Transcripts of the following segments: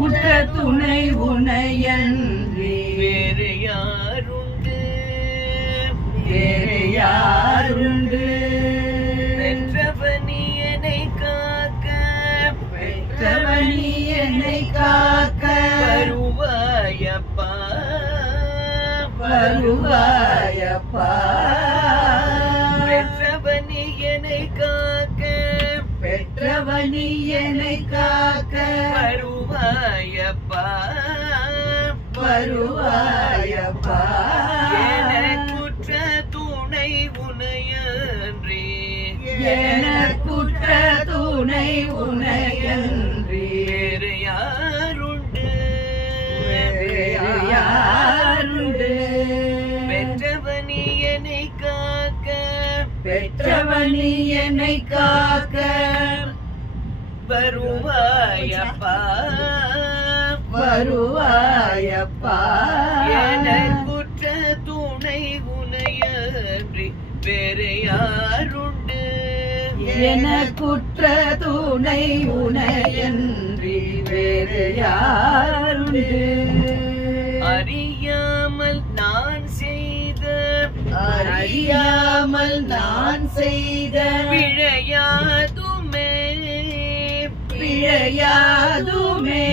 உற்ற துணை உனையன்றி வேறு யாருண்டு வேறு யாருண்டு பெற்றவனியனை காக்க பெற்றவனியனை காக்க வருவாயப்பா வருவாயப்பா பெற்றவனியனை காக்க பெற்றவனியனை காக்க வருவாயப்பா வருவாயப்பா எனக்குற்ற துணை உனையன்றி எனக்குற்ற துணை உனையன்றி வேறு யாருண்டு வேறு யாருண்டு பெற்றவனியனை காக்க பெற்றவனியனை காக்க வருவாயப்பா வருவாயப்பா எனக்குற்ற துணை உனையன்றி வேறு யாருண்டு எனக்குற்ற துணை உனையன்றி வேறு யாருண்டு அறியாமல் நான் செய்த அறியாமல் நான் செய்த பிழையாதுமே பிழையாதுமே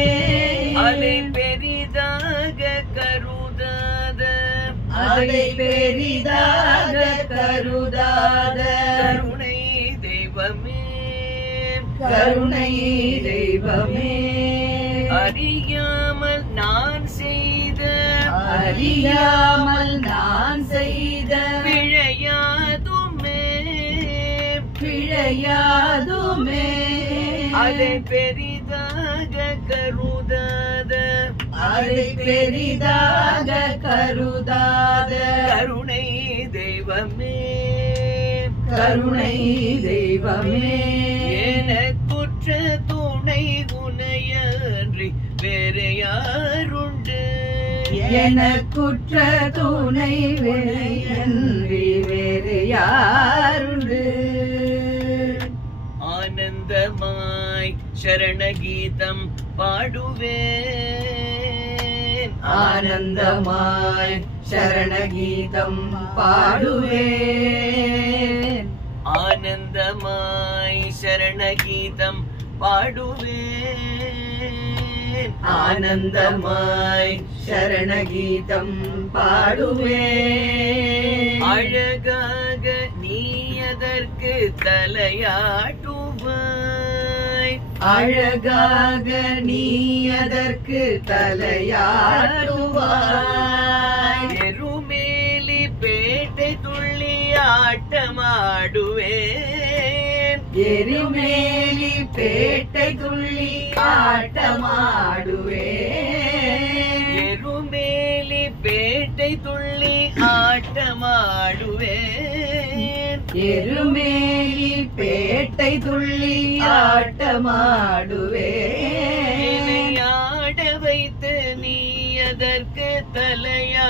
அதை பெரிதாக கருதாத அதை பெரிதாக கருதாத கருணை தெய்வமே கருணை தெய்வமே அறியாமல் நான் செய்த அறியாமல் நான் செய்த பிழையாதுமே பிழையாதுமே அதை பெரிதாக கருதாத அதை பெரிதாக கருதாத கருணை தெய்வமே கருணை தெய்வமே எனக்குற்ற துணை உனையன்றி வேறு யாருண்டு எனக்குற்ற துணை வினையன்றி வேறு யாருண்டு ஆனந்தமாய் சரணகீதம் பாடுவேன் ஆனந்தமாய் சரணகீதம் பாடுவேன் ஆனந்தமாய் சரணகீதம் பாடுவேன் ஆனந்தமாய் சரணகீதம் பாடுவேன் அழகாக நீ அதற்கு தலையாட்டுவாய் அழகாக நீ அதற்கு தலையாட்டுவாய் எருமேலி பேட்டை துள்ளி ஆட்டமாடுவேன் எருமேலி பேட்டை துள்ளி ஆட்டமாடுவேன் எருமேலி பேட்டை துள்ளி ஆட்டமாடுவேன் எருமேலி பேட்டை துள்ளி ஆட்டமாடுவேன் ஆட வைத்து நீ அதற்கு தலையாட்டுவாய்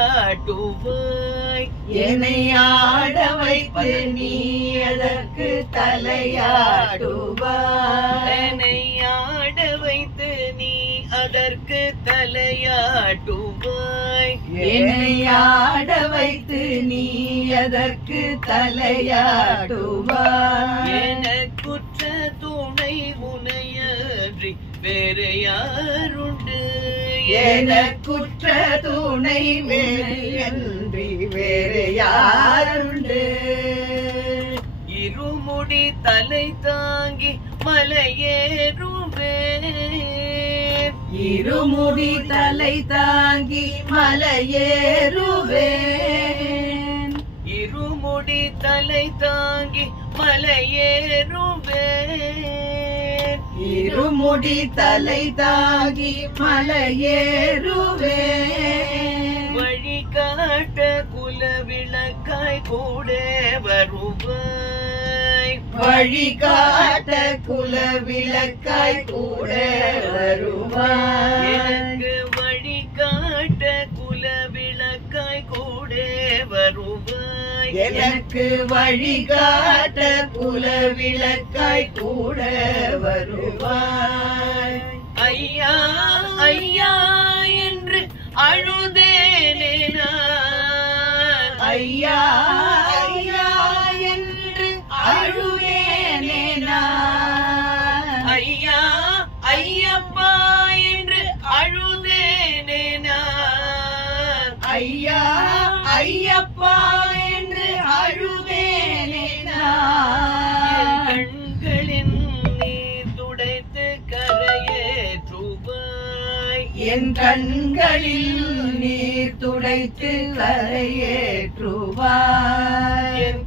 என்னை ஆட வைத்து நீ அதற்கு தலையாட்டுவாய் என்னை ஆட வைத்து நீ அதற்கு தலையாட்டுவாய் என்னை ஆட வைத்து நீ அதற்கு தலையாட்டுவாய் எனக்குற்ற துணை உனையன்றி வேறு யாருண்டு எனக்குற்ற துணை வேறன்றி வேறு யாருண்டு இருமுடி தலை தாங்கி மலையேறுவேன் இருமுடி தலை தாங்கி மலையேறுவேன் இருமுடி தலை தாங்கி மலையேறுவேன் இருமுடி தலை தாங்கி மலையேறுவேன் வழிகாட்ட குலவிளக்காய் கூட வருவாய் வழிகாட்ட குலவிளக்காய் கூட வருவாய் எனக்கு வழிகாட்ட குலவிளக்காய் கூட வருவாய் எனக்கு வழிகாட்ட குலவிளக்காய் கூட வருவாய் ஐயா ஐயா என்று அழுதேனே நான். ஐயா ஐயா என்று அழுதேனே நான். ஐயா ஐயப்பா என்று அழுதேனே நான். ஐயா ஐயப்பா என்று அழுதேனே நான். கண்களின் நீர் துடைத்து கரையேற்றுவாய். என் கண்களில் நீர் துடைத்து கரையேற்றுவாய். என்